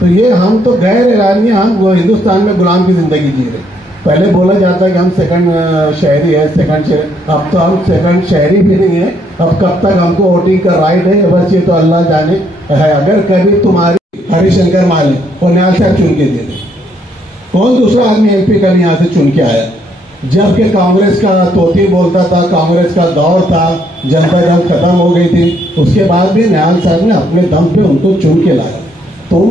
तो ये हम तो गैर एलानिया, हम हिंदुस्तान में गुलाम की जिंदगी जी रहे। पहले बोला जाता है कि हम सेकंड शहरी है, सेकंड शहरी, अब तो हम सेकंड शहरी भी नहीं है। अब कब तक हमको वोटिंग का राइट है, बस ये तो अल्लाह जाने है। अगर कभी तुम्हारी हरिशंकर माली और निहाल साहब चुन के दे दे, कौन दूसरा आदमी एमपी का यहाँ से चुन के आया। जबकि कांग्रेस का तोती बोलता था, कांग्रेस का दौर था, जनता दल खत्म हो गई थी, उसके बाद भी निहाल साहब ने अपने दम पे उनको चुन के लाया।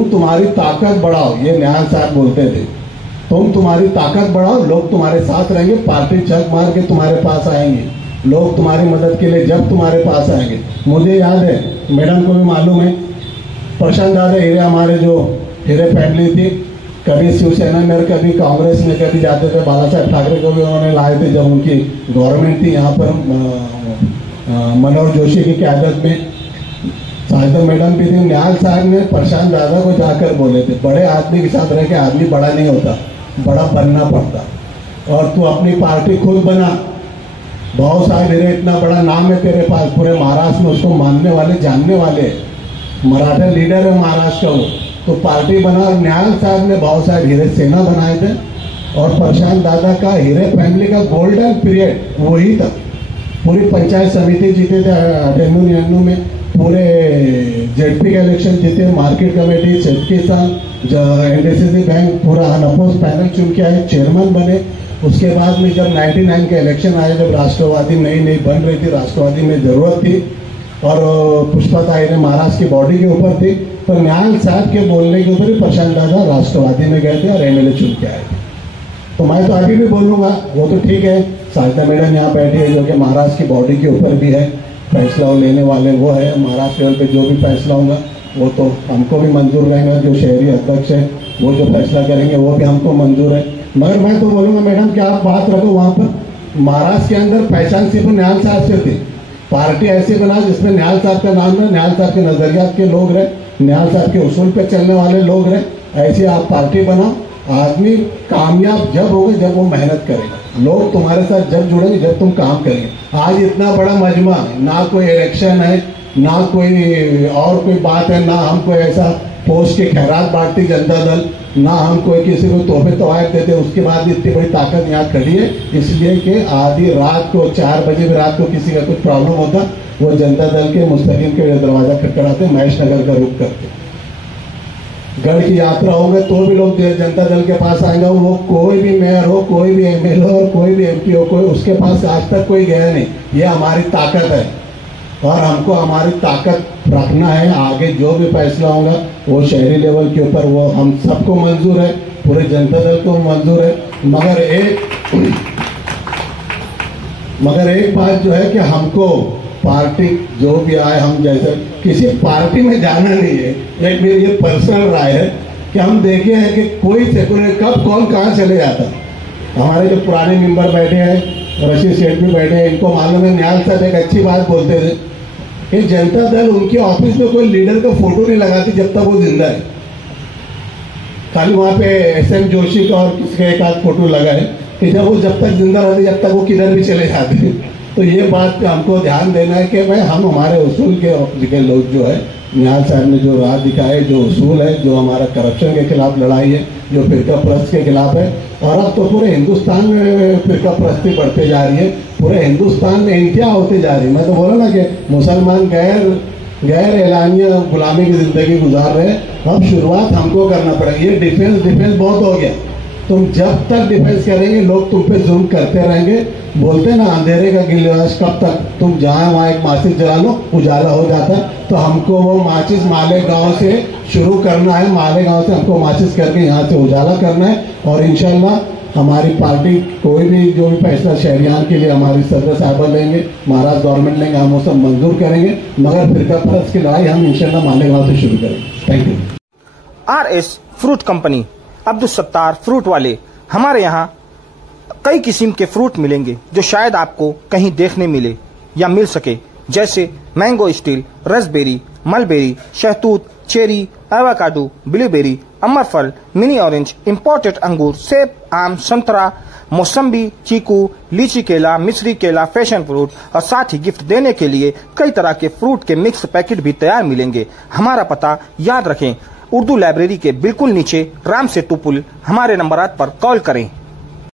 तुम्हारी ताकत बढ़ाओ, ये निहाल साहब बोलते थे, तुम्हारी ताकत बढ़ाओ, लोग तुम्हारे साथ रहेंगे, पार्टी छक मार के तुम्हारे पास आएंगे, लोग तुम्हारी मदद के लिए जब तुम्हारे पास आएंगे। मुझे याद है, मैडम को भी मालूम है, प्रशांत दादा हीरे हमारे जो हीरे फैमिली थी, कभी शिवसेना में, कभी कांग्रेस में, कभी जाते थे। बाला साहब ठाकरे को भी उन्होंने लाए थे जब उनकी गवर्नमेंट थी यहाँ पर मनोहर जोशी की क़यादत में साहिदा मैडम भी थी। निहाल साहब ने प्रशांत दादा को जाकर बोले थे, बड़े आदमी के साथ रह के आदमी बड़ा नहीं होता, बड़ा बनना पड़ता, और तू अपनी पार्टी खुद बना। बहुत सारे इतना बड़ा नाम है तेरे पास, पूरे महाराष्ट्र में उसको मानने वाले जानने वाले मराठा लीडर है महाराष्ट्र का वो, तो पार्टी बना। और निहाल साहब ने बहुत सारे हीरे सेना बनाए थे, और प्रशांत दादा का हीरे फैमिली का गोल्डन पीरियड वही था। पूरी पंचायत समिति जीते थे 98 में, पूरे जेडपी का इलेक्शन जीते, मार्केट कमेटी, किसान, एनडीसीसी बैंक, पूरा अनअपोज पैनल चुन के आए, चेयरमैन बने। उसके बाद में जब 99 के इलेक्शन आए, जब राष्ट्रवादी नई बन रही थी, राष्ट्रवादी में जरूरत थी, और पुष्पा ताई ने महाराष्ट्र की बॉडी के ऊपर थी, तो निहाल साहब के बोलने के ऊपर ही प्रशांत दादा राष्ट्रवादी में गए थे और एमएलए चुन के आए थे। तो मैं तो अभी भी बोलूंगा, वो तो ठीक है, साहिदा मैडम यहाँ बैठी है जो कि महाराष्ट्र की बॉडी के ऊपर भी है, फैसला लेने वाले वो है। महाराष्ट्र लेवल पे जो भी फैसला होगा वो तो हमको भी मंजूर रहेगा, जो शहरी अध्यक्ष है वो जो फैसला करेंगे वो भी हमको मंजूर है। मगर मैं तो बोलूंगा मैडम कि आप बात रखो वहाँ पर महाराष्ट्र के अंदर पहचान सिर्फ निहाल साहब से थी, पार्टी ऐसी बना जिसमें निहाल साहब का नाम रहे, निहाल साहब के नजरियात के लोग रहे, निहाल साहब के उसूल पे चलने वाले लोग रहे, ऐसी आप पार्टी बनाओ। आदमी कामयाब जब होगा जब वो मेहनत करेगा, लोग तुम्हारे साथ जब जुड़ेंगे जब तुम काम करेंगे। आज इतना बड़ा मजमा, ना कोई इलेक्शन है, ना कोई और कोई बात है, ना हम कोई ऐसा पोस्ट के खैरात बांटती जनता दल, ना हम कोई किसी को तोहफे तवायफ देते, उसके बाद इतनी बड़ी ताकत यहाँ खड़ी है। इसलिए कि आधी रात को 4 बजे भी रात को किसी का कुछ प्रॉब्लम होता, वो जनता दल के मुस्तकीम के दरवाजा खटखटाते, महेश नगर का रुख करते। गढ़ की यात्रा होगा तो भी लोग जनता दल के पास आएंगे, वो कोई भी मेयर हो, कोई भी एमएलए हो, कोई भी एमपी हो, कोई उसके पास आज तक कोई गया नहीं। ये हमारी ताकत है और हमको हमारी ताकत रखना है। आगे जो भी फैसला होगा वो शहरी लेवल के ऊपर वो हम सबको मंजूर है, पूरे जनता दल को मंजूर है। मगर एक बात जो है कि हमको पार्टी जो भी आए, हम जैसे किसी पार्टी में जाना नहीं है। एक मेरी ये पर्सनल राय है कि हम देखे हैं कि कोई सेकुलर कब कौन कहाँ चले जाता। हमारे जो पुराने मेंबर बैठे हैं, रशीद सेठ भी बैठे हैं, इनको मालूम है। निहाल साहब एक अच्छी बात बोलते थे कि जनता दल उनके ऑफिस में कोई लीडर का फोटो नहीं लगाती जब तक वो जिंदा है, खाली वहाँ पे SM जोशी का और किसी का एक आध फोटो लगा है कि जब तक जिंदा रहते जब तक वो किधर भी चले जाते। तो ये बात पे हमको ध्यान देना है कि भाई हम हमारे उसूल के लोग जो है, निहाल साहब ने जो राह दिखाए, जो उसूल है, जो हमारा करप्शन के खिलाफ लड़ाई है, जो फिरका परस्त के खिलाफ है, और अब तो पूरे हिंदुस्तान में फिरका परस्ती बढ़ते जा रही है, पूरे हिंदुस्तान में इंतहा होते जा रही है। मैं तो बोला ना कि मुसलमान गैर एलानिया गुलामी की जिंदगी गुजार रहे हैं। अब शुरुआत हमको करना पड़ेगा। ये डिफेंस बहुत हो गया। तुम जब तक डिफेंस करेंगे लोग तुम पे जुल्म करते रहेंगे। बोलते ना अंधेरे का गिलास कब तक, तुम जहाँ वहाँ एक माचिस जला लो उजाला हो जाता। तो हमको वो माचिस मालेगांव से शुरू करना है, मालेगांव से हमको माचिस करके यहाँ से उजाला करना है। और इंशाल्लाह हमारी पार्टी कोई भी जो भी फैसला शहरियान के लिए हमारी सदर साहबा लेंगे, महाराष्ट्र गवर्नमेंट लेंगे, हम वो सब मंजूर करेंगे। मगर फिरका परस्त की लड़ाई हम इंशाल्लाह मालेगांव से शुरू करेंगे। Thank you. RS fruit company, Abdul Sattar fruit वाले। हमारे यहाँ कई किस्म के फ्रूट मिलेंगे जो शायद आपको कहीं देखने मिले या मिल सके, जैसे मैंगो स्टील, रसबेरी, मलबेरी, शहतूत, चेरी, एवोकाडो, ब्लूबेरी, अमरफल, मिनी ऑरेंज, इंपोर्टेड अंगूर, सेब, आम, संतरा, मौसम्बी, चीकू, लीची केला, मिस्री केला, फैशन फ्रूट, और साथ ही गिफ्ट देने के लिए कई तरह के फ्रूट के मिक्स पैकेट भी तैयार मिलेंगे। हमारा पता याद रखें, उर्दू लाइब्रेरी के बिल्कुल नीचे राम सेतु पुल। हमारे नंबरात पर कॉल करें।